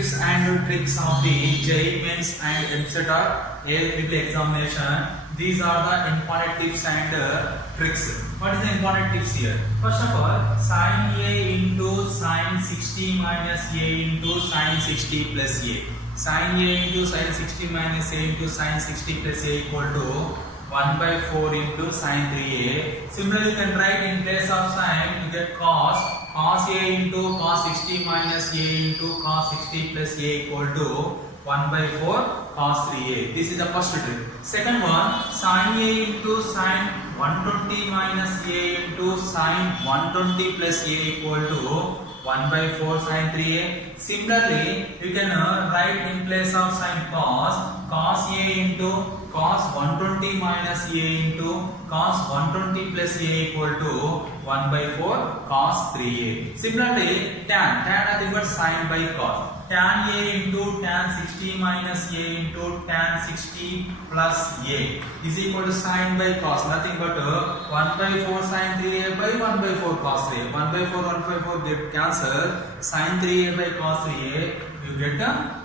tips and tricks of the JEE Mains and MCET examination. These are the important tips and tricks. What is the important tips here? First of all, sin A into sin 60 minus A into sin 60 plus A. Sin A into sin 60 minus A into sin 60 plus A equal to 1 by 4 into sin 3A. Similarly, you can write in place of sin, you get cos A into cos 60 minus A into cos 60 plus A equal to 1 by 4 cos 3A. This is the first trick. Second one, sin A into sin 120 minus A into sin 120 plus A equal to 1 by 4 sin 3A. Similarly, you can write in place of sin cos A into cos 120 minus A into cos 120 plus A equal to 1 by 4 cos 3A. Similarly, tan nothing but sin by cos. Tan A into tan 60 minus A into tan 60 plus A is equal to sin by cos, nothing but 1 by 4 sin 3A by 1 by 4 cos 3A. 1 by 4 get cancelled. Sin 3A by cos 3A, you get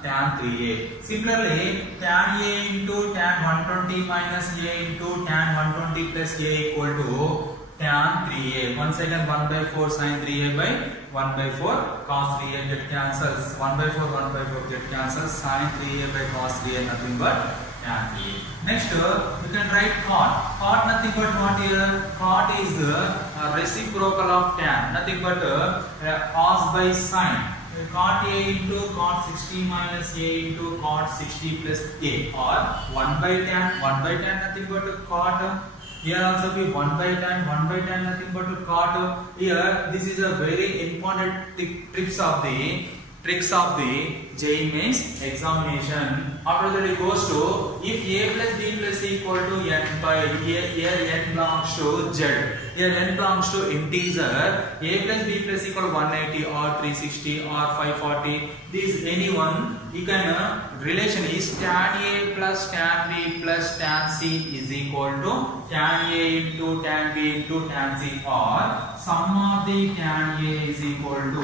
tan 3A. Similarly, tan A into tan 120 minus A into tan 120 plus A equal to tan 3A. Once again 1 by 4 sin 3A by 1 by 4 cos 3A get cancelled. 1 by 4 get cancelled. Sin 3A by cos 3A nothing but tan 3A. Next, you can write cot. Cot nothing but what here? Cot is reciprocal of tan. Nothing but cos by sin. Cot A into cot 60 minus A into cot 60 plus A, or 1 by tan nothing but cot. Here also be 1 by tan nothing but cot. Here this is a very important tricks of the JEE Mains examination. After that it goes to, if A plus B plus C equal to n by here n belongs to Z. Here n belongs to integer. A plus B plus equal to 180 or 360 or 540. This any one, you can relation is tan A plus tan B plus tan C is equal to tan A into tan B into tan C, or sum of the tan A is equal to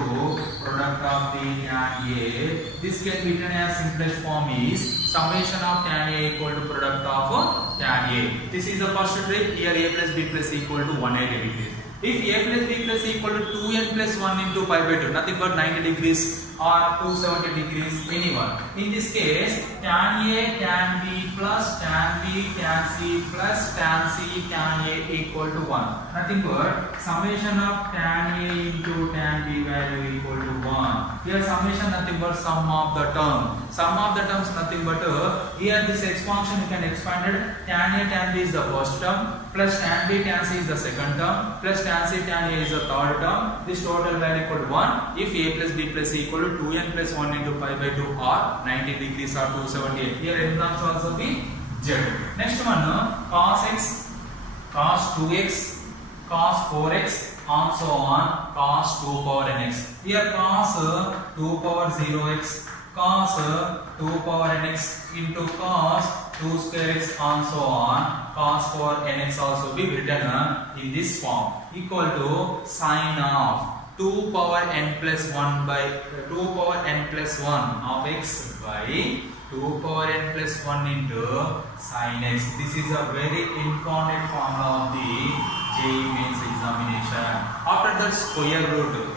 product of the tan A. This can be written as simplest form is summation of tan A equal to product of tan A. This is the first trick. Here A plus B plus equal to 180 degrees. If A plus B plus equal to 2n plus 1 into pi by 2, nothing but 90 degrees or 270 degrees, anyone. In this case, tan A, tan B plus tan B, tan C plus tan C, tan A equal to 1. Nothing but summation of tan A into tan B value equal to 1. Here summation nothing but sum of the term. Sum of the terms nothing but here this expansion you can expand it. Tan A, tan B is the first term, plus tan B, tan C is the second term, plus tan C, tan A is the third term. This total value equal to 1. If A plus B plus C equal to 2n plus 1 into pi by 2 or 90 degrees or 278. Here n belongs to also be Z. Next one, cos x, cos 2x, cos 4x, and so on, cos 2 power nx. Here cos 2 power 0x, cos 2 power nx into cos 2 square x and so on, cos 4 nx also be written in this form, equal to sin of 2 power n plus 1 by 2 power n plus 1 of x by 2 power n plus 1 into sin x. This is a very important formula of the JEE Mains examination. After that, square root,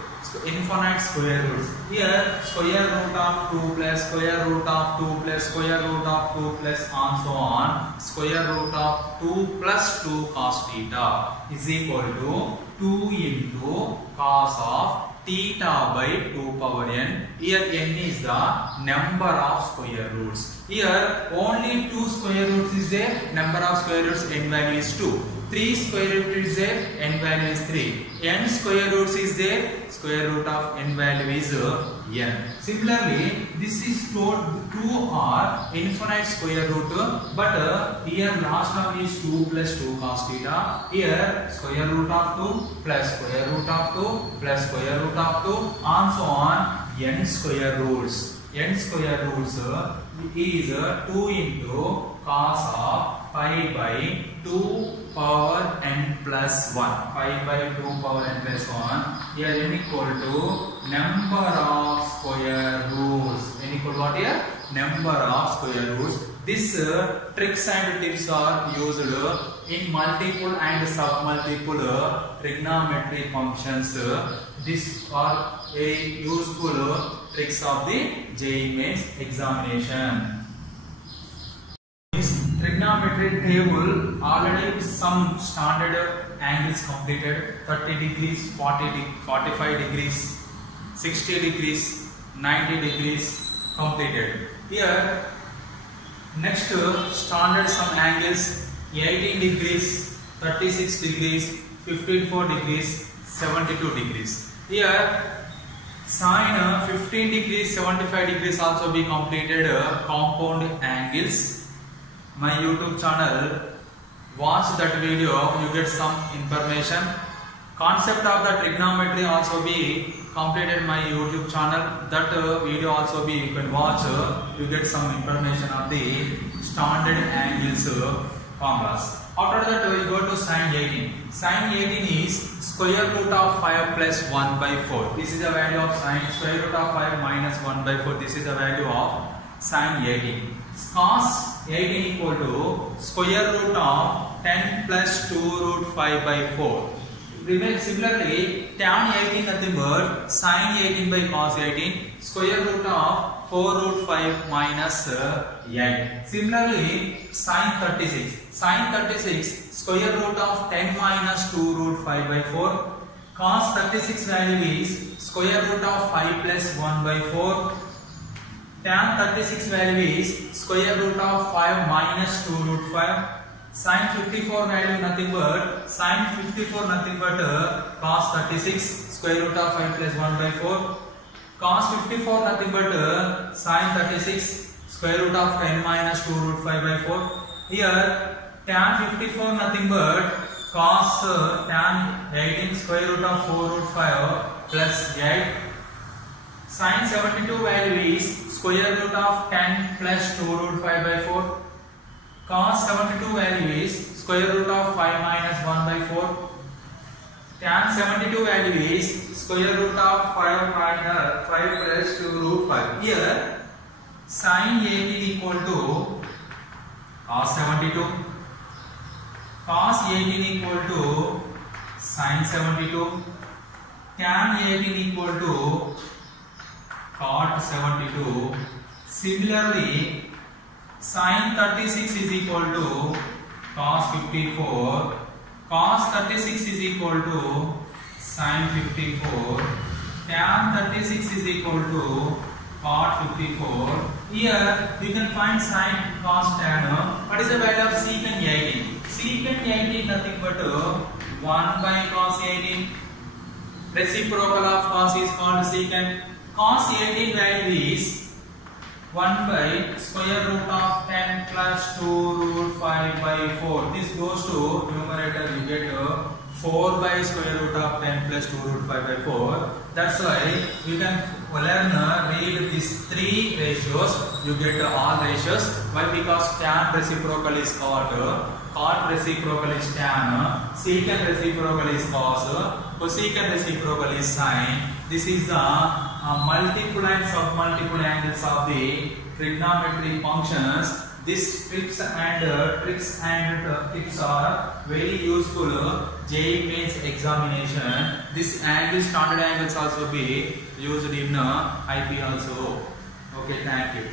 infinite square roots. Here square root of 2 plus square root of 2 plus square root of 2 plus and so on, square root of 2 plus 2 cos theta is equal to 2 into cos of theta by 2 power n. Here n is the number of square roots. Here only 2 square roots is there, number of square roots n value is 2. 3 square root is there, n value is 3. N square roots is there, square root of n value is n. Similarly, this is stored 2 are infinite square root, but here last term is 2 plus 2 cos theta. Here square root of 2 plus square root of 2 plus square root of 2 and so on, n square roots. N square roots is 2 into cos of pi by 2 power n plus 1. 5 by 2 power n plus 1. Here n equal to number of square roots. N equal to what here? Number of square roots. This tricks and tips are used in multiple and submultiple trigonometry functions. These are a useful tricks of the JEE Mains examination. This trigonometry table already some standard angles completed: 30 degrees, 45 degrees, 60 degrees, 90 degrees completed. Here next standard some angles: 18 degrees, 36 degrees, 54 degrees, 72 degrees. Here sine 15 degrees, 75 degrees also be completed compound angles. My YouTube channel, watch that video, you get some information. Concept of the trigonometry also be completed my YouTube channel. That video also be you can watch. You get some information of the standard angles formulas. After that we go to sine 18. Sine 18 is square root of 5 plus 1 by 4. This is the value of sine. Square root of 5 minus 1 by 4. This is the value of sine 18. Cos 18 equal to square root of 10 plus 2 root 5 by 4. Similarly, tan 18 nothing but sine 18 by cos 18, square root of 4 root 5 minus 8. Similarly, sine 36. Sine 36, square root of 10 minus 2 root 5 by 4. Cos 36 value is square root of 5 plus 1 by 4. Tan 36 value is square root of 5 minus 2 root 5. Sine 54 value nothing but cos 36 square root of 5 plus 1 by 4. Cos 54 nothing but sine 36 square root of 10 minus 2 root 5 by 4. Here tan 54 nothing but cos tan 18 square root of 4 root 5 plus 8. Sine 72 value is square root of 10 plus 2 root 5 by 4. Cos 72 value is square root of 5 minus 1 by 4. Tan 72 value is square root of 5 minus 5 plus 2 root 5. Here sine 18 equal to cos 72. Cos 18 equal to sine 72. Tan 18 equal to cot 72. Similarly, sine 36 is equal to cos 54. Cos 36 is equal to sine 54. Tan 36 is equal to cot 54. Here you can find sine, cos, tan. What is the value of secant 18? Secant 18 nothing but 1 by cos 18. Reciprocal of cos is called secant. Cos 18 value is 1 by square root of 10 plus 2 root 5 by 4. This goes to numerator, you get 4 by square root of 10 plus 2 root 5 by 4. That's why you can read these three ratios, you get all ratios. Why? Because tan reciprocal is cot reciprocal is tan, secant reciprocal is cos, cosecant reciprocal is sine. This is the multiple and submultiple angles of the trigonometry functions. These tricks and tips are very useful JEE Mains examination. This standard angles also be used in IP also. Okay, thank you.